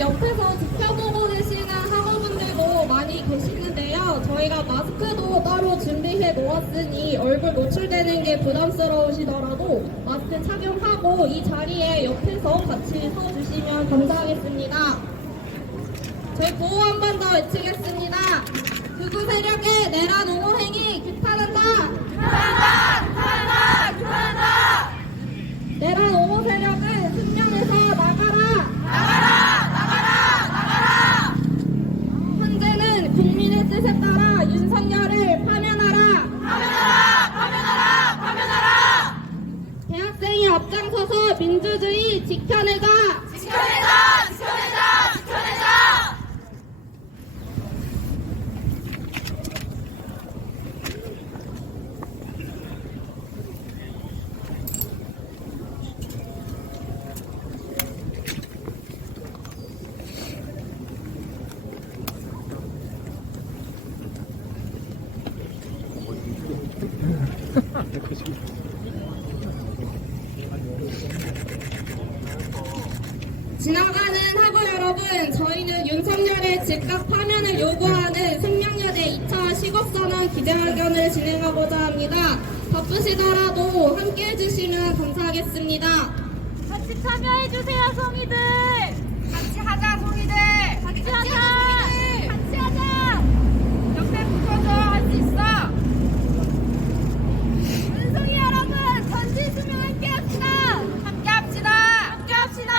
옆에서 지켜보고 계시는 학우분들도 많이 계시는데요. 저희가 마스크도 따로 준비해 놓았으니 얼굴 노출되는 게 부담스러우시더라도 마스크 착용하고 이 자리에 옆에서 같이 서주시면 감사하겠습니다. 저희 구호 한 번 더 외치겠습니다. 극우 세력의 내란 옹호 행위 규탄한다! 규탄한다! 규탄한다! 규탄한다! 내란 옹호 세력은 승명에서 나가라! 나가라! 나가라! 나가라! 현재는 국민의 뜻에 따라 윤석열을 파면하라! 파면하라! 파면하라! 파면하라! 대학생이 앞장서서 민주주의 지켜내자! 지켜내자! 지켜내자! 지켜내자! 지나가는 학우 여러분, 저희는 윤석열의 즉각 파면을 요구하는 생명여대 2차 시급선언 기자회견을 진행하고자 합니다. 바쁘시더라도 함께 해주시면 감사하겠습니다. 같이 참여해주세요, 송이들. 같이 하자, 송이들. 같이 하자. 같이 하자. 옆에 붙어줘. 할 수 있어. 은송이 여러분, 전지 수명 함께 합시다. 함께 합시다. 함께 합시다.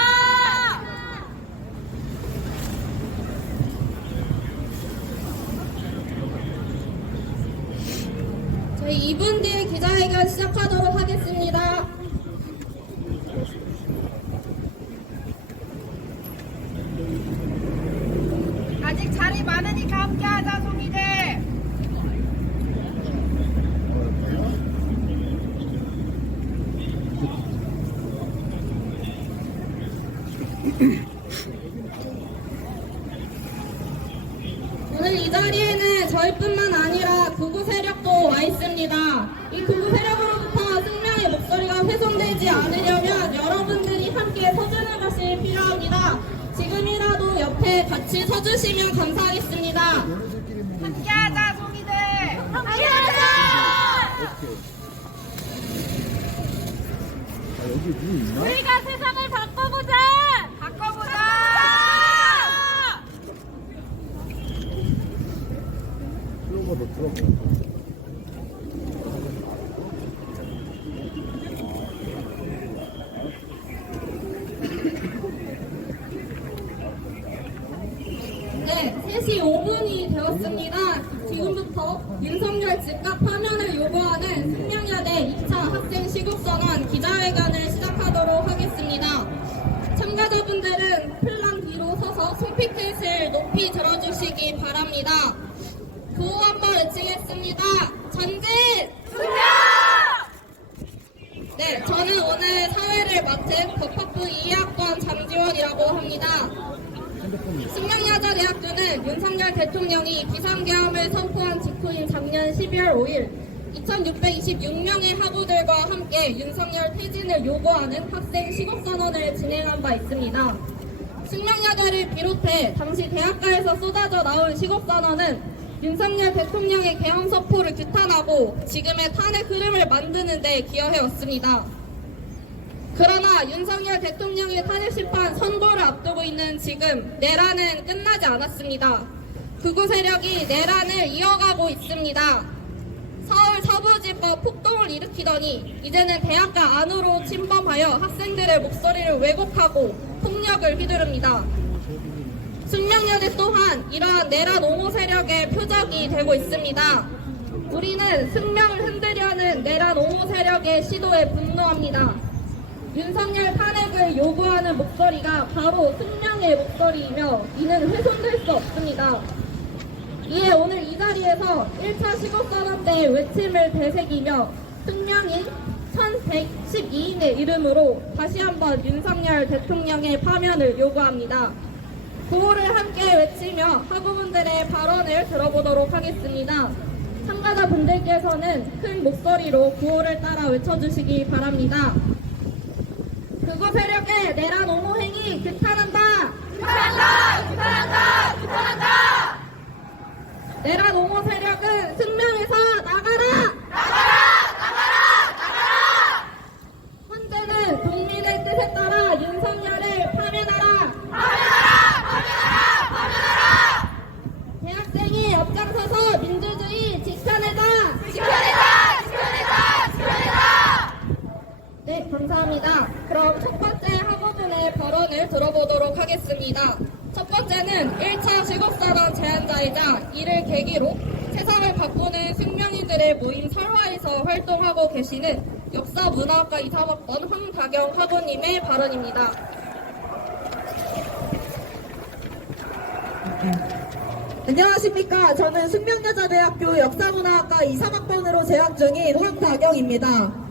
저희 2분 뒤에 기자회견 시작하도록 하겠습니다. 아직 자리 많으니까 함께 하자, 송이들. 오늘 이 자리에는 저희뿐만 아니라 극우 세력도 와 있습니다. 이 극우 세력으로부터 승명의 목소리가 훼손되지 않으려면 여러분들이 함께 서주는 것이 필요합니다. 지금이라도 옆에 같이 서주시면 감사하겠습니다. 함께 하자, 송이들. 함께 하자. 우리가 세상을 바꿔보자. 바꿔보자. 네, 3시 5분이 되었습니다. 지금부터 윤석열 즉각 파면을 요구하는 생명여대 2차 학생 시국선언 기자회견을 시작하도록 하겠습니다. 참가자분들은 플란 뒤로 서서 손피켓을 높이 들어주시기 바랍니다. 구호 한번 외치겠습니다. 전진! 승명! 네, 저는 오늘 사회를 맡은 법학부 2학번 장지원이라고 합니다. 승명여자대학교는 윤석열 대통령이 비상계엄을 선포한 직후인 작년 12월 5일 2626명의 학우들과 함께 윤석열 퇴진을 요구하는 학생 시국선언을 진행한 바 있습니다. 승명여자를 비롯해 당시 대학가에서 쏟아져 나온 시국선언은 윤석열 대통령의 계엄 선포를 규탄하고 지금의 탄핵 흐름을 만드는 데 기여해왔습니다. 그러나 윤석열 대통령의 탄핵심판 선고를 앞두고 있는 지금 내란은 끝나지 않았습니다. 극우 세력이 내란을 이어가고 있습니다. 서울 서부지법 폭동을 일으키더니 이제는 대학가 안으로 침범하여 학생들의 목소리를 왜곡하고 폭력을 휘두릅니다. 승명여대 또한 이러한 내란 옹호 세력의 표적이 되고 있습니다. 우리는 승명을 흔들려는 내란 옹호 세력의 시도에 분노합니다. 윤석열 탄핵을 요구하는 목소리가 바로 승명의 목소리이며 이는 훼손될 수 없습니다. 이에 오늘 이 자리에서 1차 시국선언 때 외침을 되새기며 승명인 1112인의 이름으로 다시 한번 윤석열 대통령의 파면을 요구합니다. 구호를 함께 외치며 학우분들의 발언을 들어보도록 하겠습니다. 참가자분들께서는 큰 목소리로 구호를 따라 외쳐주시기 바랍니다. 극우 세력의 내란 옹호 행위 규탄한다! 규탄한다! 세력은 승명에서 나가라! 헌재는 국민의 뜻에 따라 윤석열을 파면하라! 대학생이 앞장서서 민주주의 지켜내자! 네, 감사합니다. 그럼 첫 번째 학우분의 발언을 들어보도록 하겠습니다. 첫 번째는 1차 시국선언 제안자이자 이를 계기로 세상을 바꾸는 승명이들의 모임 설화에서 활동하고 계시는 역사문화학과 이사학번 황다경 학우님의 발언입니다. 안녕하십니까. 저는 숙명여자대학교 역사문화학과 23학번으로 재학 중인 황다경입니다.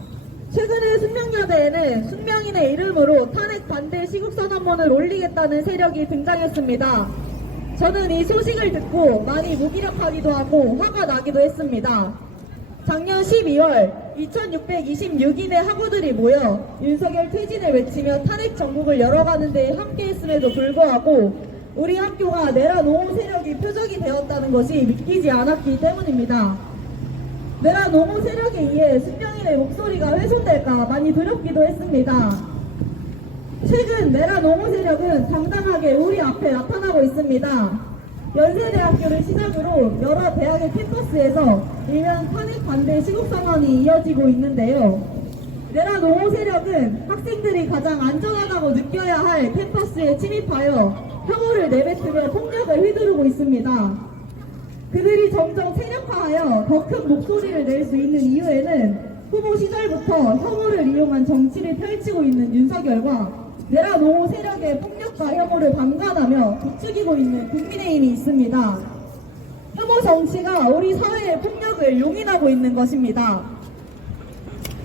최근에 숙명여대에는 숙명인의 이름으로 탄핵 반대 시국선언문을 올리겠다는 세력이 등장했습니다. 저는 이 소식을 듣고 많이 무기력하기도 하고 화가 나기도 했습니다. 작년 12월 2626인의 학우들이 모여 윤석열 퇴진을 외치며 탄핵 정국을 열어가는 데 함께했음에도 불구하고 우리 학교가 내라 노무 세력이 표적이 되었다는 것이 믿기지 않았기 때문입니다. 내라 노무 세력에 의해 숙명인의 목소리가 훼손될까 많이 두렵기도 했습니다. 최근 내라 노무 세력은 당당하게 우리 앞에 나타나고 있습니다. 연세대학교를 시작으로 여러 대학의 캠퍼스에서 일면 탄핵 반대 시국선언이 이어지고 있는데요. 내라 노무 세력은 학생들이 가장 안전하다고 느껴야 할 캠퍼스에 침입하여 혐오를 내뱉으며 폭력을 휘두르고 있습니다. 그들이 점점 세력화하여 더 큰 목소리를 낼 수 있는 이유에는 후보 시절부터 혐오를 이용한 정치를 펼치고 있는 윤석열과 내라 노무 세력의 폭력과 혐오를 방관하며 부추기고 있는 국민의힘이 있습니다. 혐오 정치가 우리 사회의 폭력을 용인하고 있는 것입니다.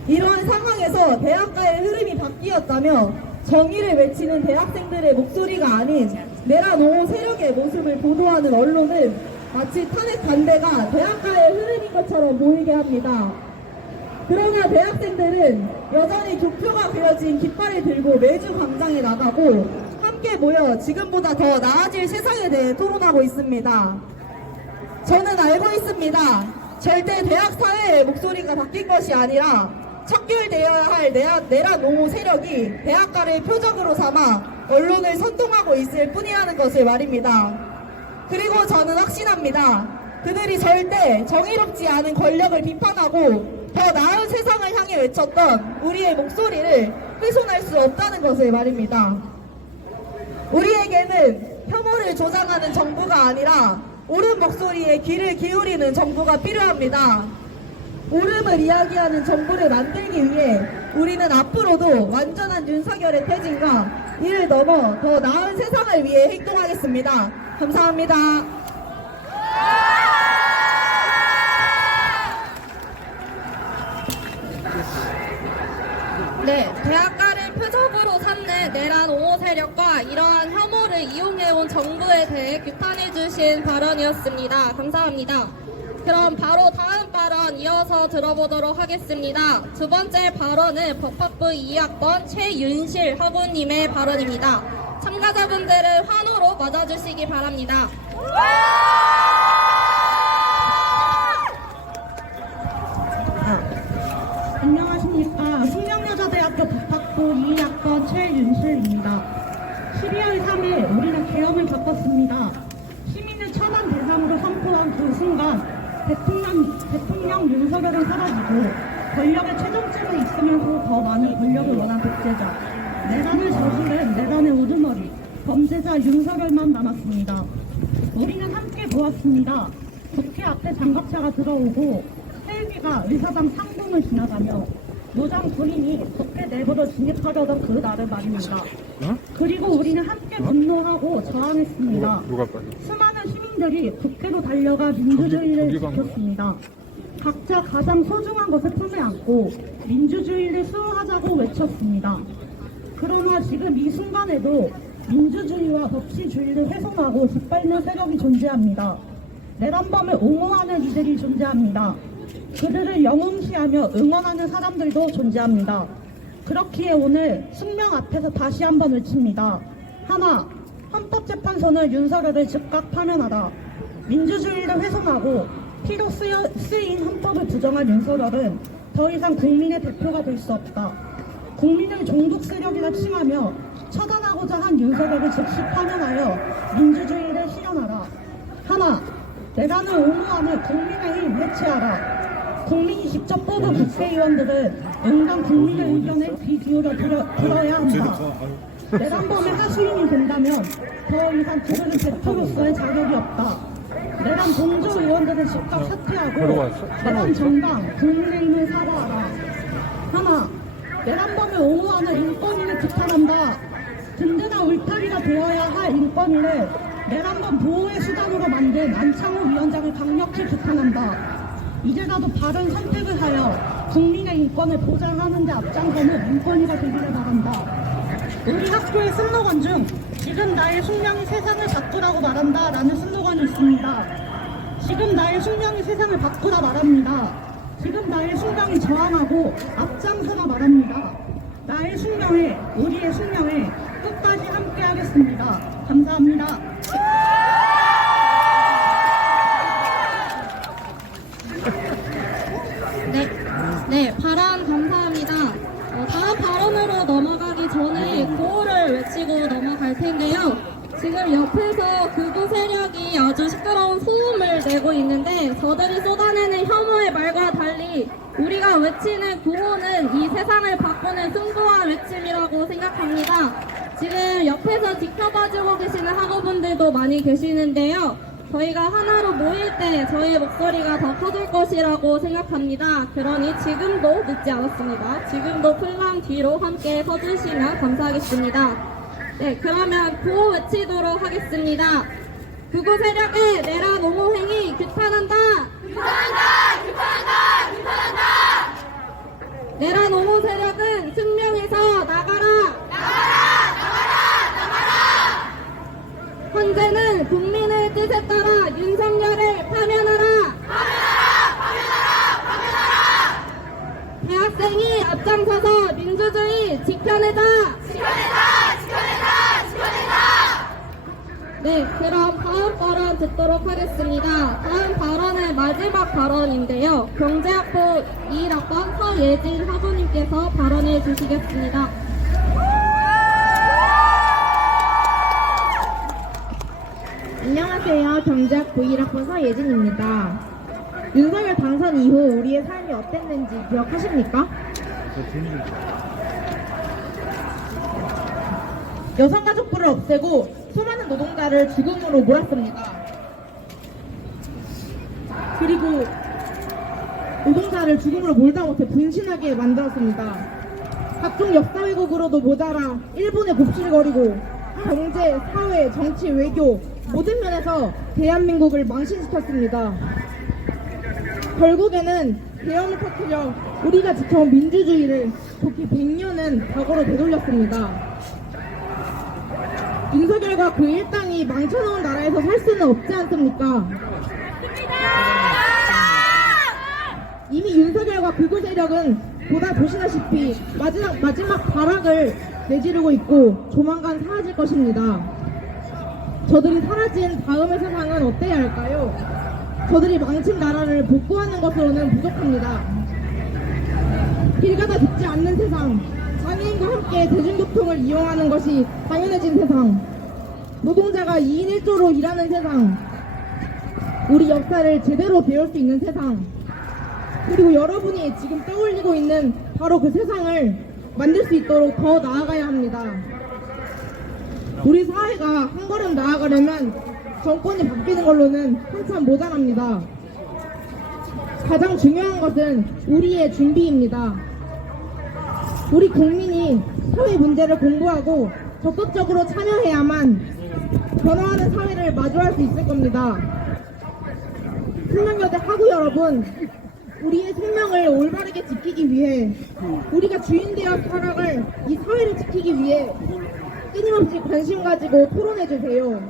이러한 상황에서 대학가의 흐름이 바뀌었다며 정의를 외치는 대학생들의 목소리가 아닌 내라 노무 세력의 모습을 보도하는 언론은 마치 탄핵 반대가 대학가의 흐름인 것처럼 보이게 합니다. 그러나 대학생들은 여전히 교표가 그려진 깃발을 들고 매주 광장에 나가고 함께 모여 지금보다 더 나아질 세상에 대해 토론하고 있습니다. 저는 알고 있습니다. 절대 대학 사회의 목소리가 바뀐 것이 아니라 척결되어야 할 내라 노무 세력이 대학가를 표적으로 삼아 언론을 선동하고 있을 뿐이라는 것을 말입니다. 그리고 저는 확신합니다. 그들이 절대 정의롭지 않은 권력을 비판하고 더 나은 세상을 향해 외쳤던 우리의 목소리를 훼손할 수 없다는 것을 말입니다. 우리에게는 혐오를 조장하는 정부가 아니라 옳은 목소리에 귀를 기울이는 정부가 필요합니다. 옳음을 이야기하는 정부를 만들기 위해 우리는 앞으로도 완전한 윤석열의 퇴진과 이를 넘어 더 나은 세상을 위해 행동하겠습니다. 감사합니다. 네, 대학가를 표적으로 삼는 내란 옹호 세력과 이러한 혐오를 이용해온 정부에 대해 규탄해주신 발언이었습니다. 감사합니다. 그럼 바로 다음 발언 이어서 들어보도록 하겠습니다. 두 번째 발언은 법학부 2학번 최윤실 학우님의 발언입니다. 참가자분들은 환호로 맞아주시기 바랍니다. 안녕하십니까. 숙명여자대학교 법학부 2학번 최윤실입니다. 12월 3일 우리는 계엄을 겪었습니다. 시민을 천안 대상으로 선포한 그 순간 대통령 윤석열은 사라지고 권력의 최종점에 있으면서 더 많은 권력을 원한 독재자, 내란을 저지른 내란의 우두머리 범죄자 윤석열만 남았습니다. 우리는 함께 보았습니다. 국회 앞에 장갑차가 들어오고 헬기가 의사당 상공을 지나가며 노장 군인이 국회 내부로 진입하려던 그 날을 말입니다. 그리고 우리는 함께 분노하고 저항했습니다. 수많은 시민들이 국회로 달려가 민주주의를 지켰습니다. 각자 가장 소중한 것을 품에 안고 민주주의를 수호하자고 외쳤습니다. 그러나 지금 이 순간에도 민주주의와 법치주의를 훼손하고 짓밟는 세력이 존재합니다. 내란범을 옹호하는 이들이 존재합니다. 그들을 영웅시하며 응원하는 사람들도 존재합니다. 그렇기에 오늘 숙명 앞에서 다시 한번 외칩니다. 하나, 헌법재판소는 윤석열을 즉각 파면하라. 민주주의를 훼손하고 피로 쓰인 헌법을 부정한 윤석열은 더 이상 국민의 대표가 될 수 없다. 국민을 종북 세력이라 칭하며 처단하고자 한 윤석열을 즉시 파면하여 민주주의를 실현하라. 하나, 내란을 옹호하는 국민의힘 해체하라. 국민이 직접 뽑은 국회의원들은 응당 국민의 의견에 귀 기울여 들어야 한다. 내란범의 하수인이 된다면 더 이상 그들은 대표로서의 자격이 없다. 내란 동조 의원들은 즉각 사퇴하고 내란 정당 국민의힘을 사과하라. 하나, 내란범을 옹호하는 인권위를 비판한다. 든든한 울타리가 되어야 할 인권위를 내란범 보호의 수단으로 만든 안창호 위원장을 강력히 비판한다. 이제라도 바른 선택을 하여 국민의 인권을 보장하는 데 앞장서는 인권위가 되기를 바란다. 우리 학교의 슬로건 중 지금 나의 숙명이 세상을 바꾸라고 말한다 라는 슬로건이 있습니다. 지금 나의 숙명이 세상을 바꾸라 말합니다. 지금 나의 숙명이 저항하고 앞장서라 말합니다. 나의 숙명에, 우리의 숙명에 끝까지 함께 하겠습니다. 감사합니다. 네, 발언 감사합니다. 다음 발언으로 넘어가기 전에 구호를 외치고 넘어갈 텐데요. 지금 옆에서 극우 세력이 아주 시끄러운 소음을 내고 있는데 저들이 쏟아내는 혐오의 말과 달리 우리가 외치는 구호는 이 세상을 바꾸는 숭고한 외침이라고 생각합니다. 지금 옆에서 지켜봐주고 계시는 학우분들도 많이 계시는데요. 저희가 하나로 모일 때 저희의 목소리가 더 커질 것이라고 생각합니다. 그러니 지금도 늦지 않았습니다. 지금도 플랑 뒤로 함께 서주시면 감사하겠습니다. 네, 그러면 구호 외치도록 하겠습니다. 극우 세력의 내란 옹호 행위 규탄한다! 규탄한다! 규탄한다! 규탄한다! 내란 옹호 세력은 숙명에서 나가라! 나가라! 나가라! 나가라! 현재는 국민의 뜻에 따라 윤석열을 파면하라! 파면하라! 파면하라! 파면하라! 대학생이 앞장서서 민주주의 지켜내자! 지켜내자! 지켜내자! 지켜내자! 네, 그럼 다음 발언 듣도록 하겠습니다. 다음 발언은 마지막 발언인데요. 경제학부 21학번 서예진 학우님께서 발언해 주시겠습니다. 안녕하세요. 경제학부 21학번 서예진입니다. 윤석열 당선 이후 우리의 삶이 어땠는지 기억하십니까? 여성가족부를 없애고 수많은 노동자를 죽음으로 몰았습니다. 그리고 노동자를 죽음으로 몰다 못해 분신하게 만들었습니다. 각종 역사 왜곡으로도 모자라 일본에 곱실거리고 경제, 사회, 정치, 외교 모든 면에서 대한민국을 망신시켰습니다. 결국에는 계엄을 터뜨려 우리가 지켜온 민주주의를 좋게 100년은 과거로 되돌렸습니다. 윤석열과 그 일당이 망쳐놓은 나라에서 살 수는 없지 않습니까? 이미 윤석열과 극우 세력은 보다 보시다시피 마지막 발악을 내지르고 있고 조만간 사라질 것입니다. 저들이 사라진 다음의 세상은 어때야 할까요? 저들이 망친 나라를 복구하는 것으로는 부족합니다. 길 가다 죽지 않는 세상, 장애인과 함께 대중교통을 이용하는 것이 당연해진 세상, 노동자가 2인 1조로 일하는 세상, 우리 역사를 제대로 배울 수 있는 세상, 그리고 여러분이 지금 떠올리고 있는 바로 그 세상을 만들 수 있도록 더 나아가야 합니다. 우리 사회가 한 걸음 나아가려면 정권이 바뀌는 걸로는 한참 모자랍니다. 가장 중요한 것은 우리의 준비입니다. 우리 국민이 사회 문제를 공부하고 적극적으로 참여해야만 변화하는 사회를 마주할 수 있을 겁니다. 숙명여대 학우 여러분, 우리의 생명을 올바르게 지키기 위해, 우리가 주인 되어 살아갈 이 사회를 지키기 위해 끊임없이 관심 가지고 토론해주세요.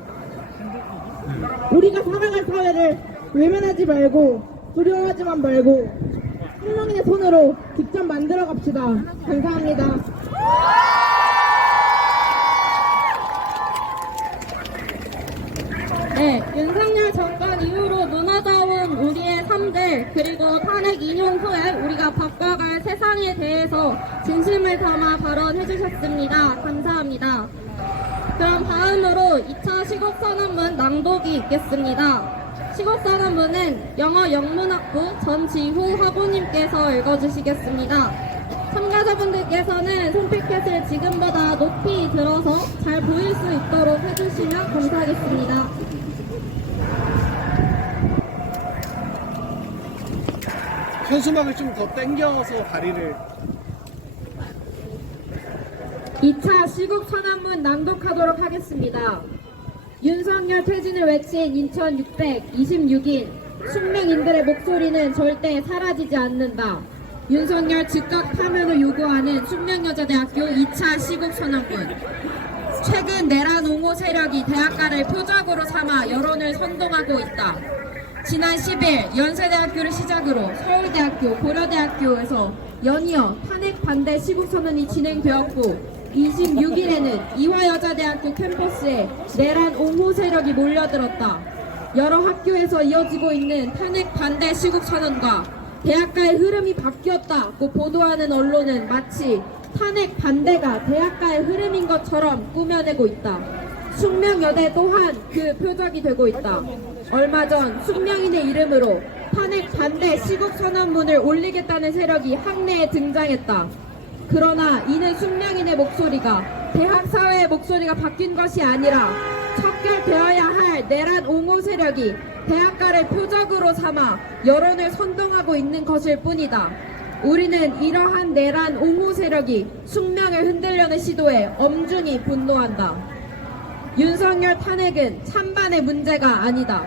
우리가 살아갈 사회를 외면하지 말고 두려워하지만 말고 숙명인의 손으로 직접 만들어 갑시다. 감사합니다. 네, 윤석열 정권 이후로 무너져온 우리의 그리고 탄핵 인용 후에 우리가 바꿔갈 세상에 대해서 진심을 담아 발언해 주셨습니다. 감사합니다. 그럼 다음으로 2차 시국선언문 낭독이 있겠습니다. 시국선언문은 영어 영문학부 전지후 학우님께서 읽어주시겠습니다. 참가자분들께서는 손피켓을 지금보다 높이 들어서 잘 보일 수 있도록 해주시면 감사하겠습니다. 현수막을 좀 더 당겨서 다리를 2차 시국선언문 낭독하도록 하겠습니다. 윤석열 퇴진을 외친 2626인 숙명인들의 목소리는 절대 사라지지 않는다. 윤석열 즉각 파면을 요구하는 숙명여자대학교 2차 시국선언문. 최근 내란 옹호 세력이 대학가를 표적으로 삼아 여론을 선동하고 있다. 지난 10일 연세대학교를 시작으로 서울대학교, 고려대학교에서 연이어 탄핵 반대 시국선언이 진행되었고 26일에는 이화여자대학교 캠퍼스에 내란 옹호 세력이 몰려들었다. 여러 학교에서 이어지고 있는 탄핵 반대 시국선언과 대학가의 흐름이 바뀌었다고 보도하는 언론은 마치 탄핵 반대가 대학가의 흐름인 것처럼 꾸며내고 있다. 숙명여대 또한 그 표적이 되고 있다. 얼마 전 숙명인의 이름으로 탄핵 반대 시국선언문을 올리겠다는 세력이 학내에 등장했다. 그러나 이는 숙명인의 목소리가 대학 사회의 목소리가 바뀐 것이 아니라 척결되어야 할 내란 옹호 세력이 대학가를 표적으로 삼아 여론을 선동하고 있는 것일 뿐이다. 우리는 이러한 내란 옹호 세력이 숙명을 흔들려는 시도에 엄중히 분노한다. 윤석열 탄핵은 찬반의 문제가 아니다.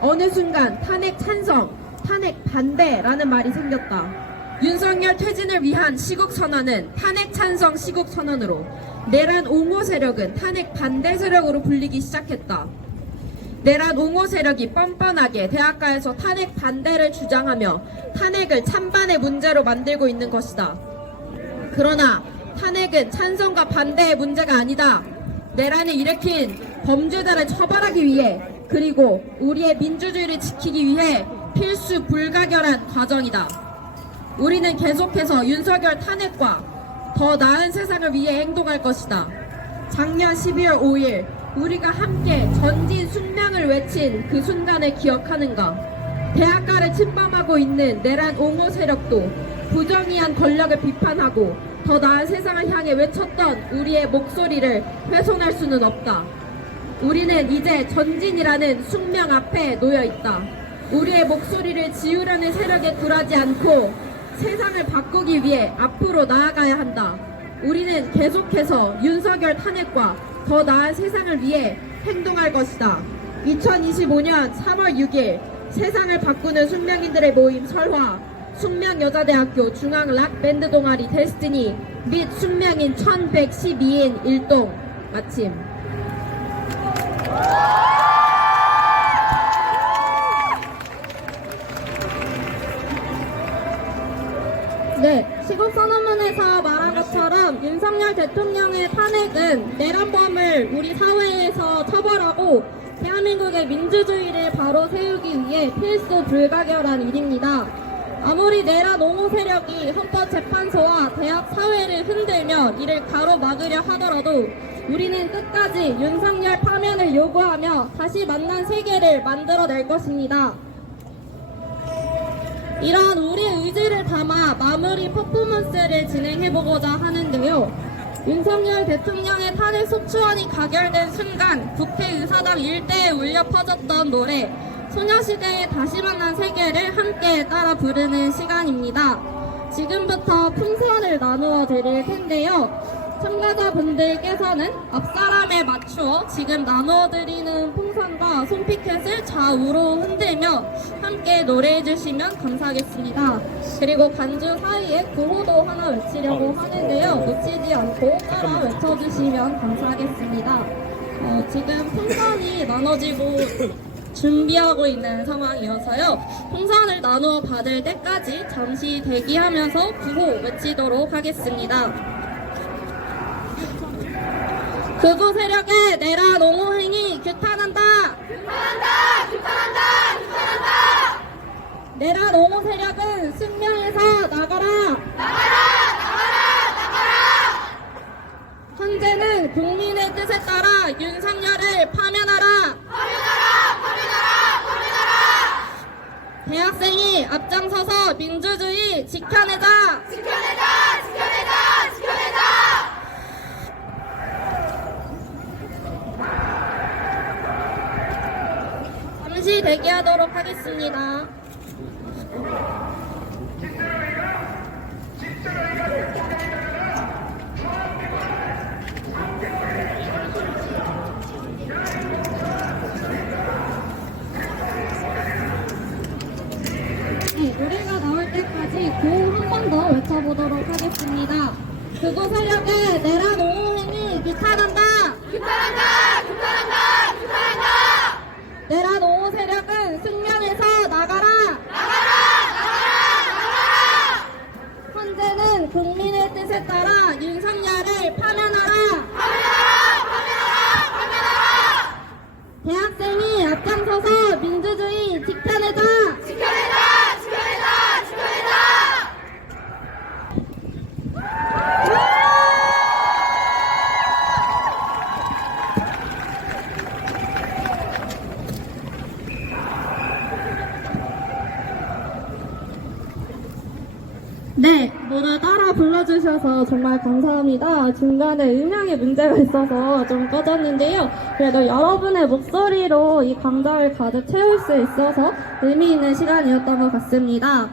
어느 순간 탄핵 찬성, 탄핵 반대라는 말이 생겼다. 윤석열 퇴진을 위한 시국선언은 탄핵 찬성 시국선언으로 내란 옹호 세력은 탄핵 반대 세력으로 불리기 시작했다. 내란 옹호 세력이 뻔뻔하게 대학가에서 탄핵 반대를 주장하며 탄핵을 찬반의 문제로 만들고 있는 것이다. 그러나 탄핵은 찬성과 반대의 문제가 아니다. 내란을 일으킨 범죄자를 처벌하기 위해 그리고 우리의 민주주의를 지키기 위해 필수 불가결한 과정이다. 우리는 계속해서 윤석열 탄핵과 더 나은 세상을 위해 행동할 것이다. 작년 12월 5일 우리가 함께 전진 숙명을 외친 그 순간을 기억하는가? 대학가를 침범하고 있는 내란 옹호 세력도 부정의한 권력을 비판하고 더 나은 세상을 향해 외쳤던 우리의 목소리를 훼손할 수는 없다. 우리는 이제 전진이라는 숙명 앞에 놓여 있다. 우리의 목소리를 지우려는 세력에 굴하지 않고 세상을 바꾸기 위해 앞으로 나아가야 한다. 우리는 계속해서 윤석열 탄핵과 더 나은 세상을 위해 행동할 것이다. 2025년 3월 6일 세상을 바꾸는 숙명인들의 모임 설화, 숙명여자대학교 중앙 락밴드 동아리 데스티니 및 숙명인 1112인 일동 마침. 네, 시국선언문에서 말한 것처럼 윤석열 대통령의 탄핵은 내란범을 우리 사회에서 처벌하고 대한민국의 민주주의를 바로 세우기 위해 필수 불가결한 일입니다. 아무리 내란 옹호 세력이 헌법재판소와 대학 사회를 흔들며 이를 가로막으려 하더라도 우리는 끝까지 윤석열 파면을 요구하며 다시 만난 세계를 만들어낼 것입니다. 이러한 우리의 의지를 담아 마무리 퍼포먼스를 진행해보고자 하는데요. 윤석열 대통령의 탄핵 소추안이 가결된 순간 국회의사당 일대에 울려 퍼졌던 노래 소녀시대의 다시 만난 세계를 함께 따라 부르는 시간입니다. 지금부터 풍선을 나누어 드릴 텐데요. 참가자분들께서는 앞사람에 맞추어 지금 나눠드리는 풍선과 손피켓을 좌우로 흔들며 함께 노래해 주시면 감사하겠습니다. 그리고 간주 사이에 구호도 하나 외치려고 하는데요. 놓치지 않고 따라 외쳐주시면 감사하겠습니다. 지금 풍선이 나눠지고 준비하고 있는 상황이어서요. 풍선을 나누어 받을 때까지 잠시 대기하면서 구호 외치도록 하겠습니다. 극우 세력의 내란 옹호 행위 규탄한다. 규탄한다. 규탄한다. 규탄한다. 내란 옹호 윤석열을 파면하라! 대학생이 앞장서서 민주주의 지켜내자! 잠시 대기하도록 하겠습니다. 네, 노래가 나올 때까지 구호 한 번 더 외쳐보도록 하겠습니다. 극우 세력의 내란 옹호행위 규탄한다! 내란 옹호 세력은 승명에서 나가라! 현재는 국민의 뜻에 따라 윤석열을 파면하라! 대학생이 앞장서서 민주주의 지켜내자! 네, 모두 따라 불러주셔서 정말 감사합니다. 중간에 음향에 문제가 있어서 좀 꺼졌는데요. 그래도 여러분의 목소리로 이 강좌를 가득 채울 수 있어서 의미 있는 시간이었던 것 같습니다.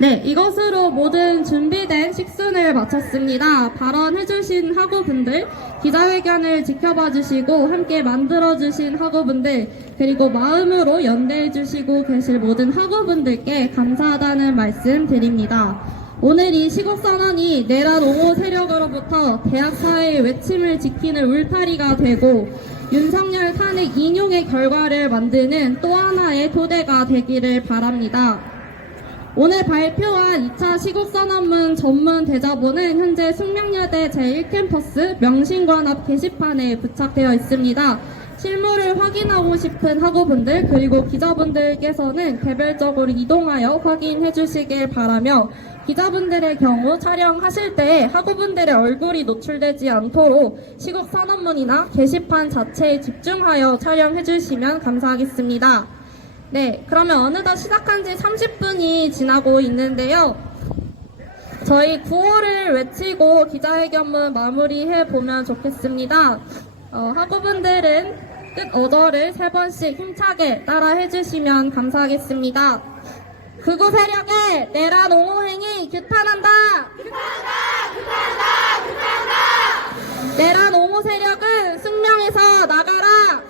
네, 이것으로 모든 준비된 식순을 마쳤습니다. 발언해주신 학우분들, 기자회견을 지켜봐주시고 함께 만들어주신 학우분들, 그리고 마음으로 연대해주시고 계실 모든 학우분들께 감사하다는 말씀 드립니다. 오늘 이 시국선언이 내란 옹호 세력으로부터 대학 사회의 외침을 지키는 울타리가 되고 윤석열 탄핵 인용의 결과를 만드는 또 하나의 토대가 되기를 바랍니다. 오늘 발표한 2차 시국선언문 전문 대자보는 현재 숙명여대 제1캠퍼스 명신관 앞 게시판에 부착되어 있습니다. 실물을 확인하고 싶은 학우분들 그리고 기자분들께서는 개별적으로 이동하여 확인해 주시길 바라며 기자분들의 경우 촬영하실 때 학우분들의 얼굴이 노출되지 않도록 시국선언문이나 게시판 자체에 집중하여 촬영해 주시면 감사하겠습니다. 네, 그러면 어느덧 시작한 지 30분이 지나고 있는데요. 저희 구호를 외치고 기자회견문 마무리해 보면 좋겠습니다. 학우분들은 끝 어조를 3번씩 힘차게 따라 해주시면 감사하겠습니다. 극우 세력의 내란 옹호 행위 규탄한다! 내란 옹호 세력은 숙명에서 나가라!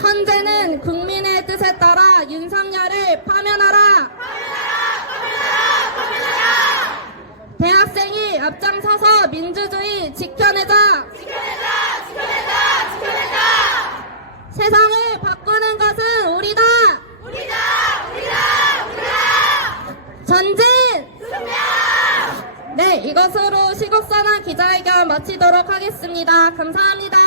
현재는 국민의 뜻에 따라 윤석열을 파면하라! 대학생이 앞장서서 민주주의 지켜내자! 세상을 바꾸는 것은 우리다! 전진! 네, 이것으로 시국선언 기자회견 마치도록 하겠습니다. 감사합니다.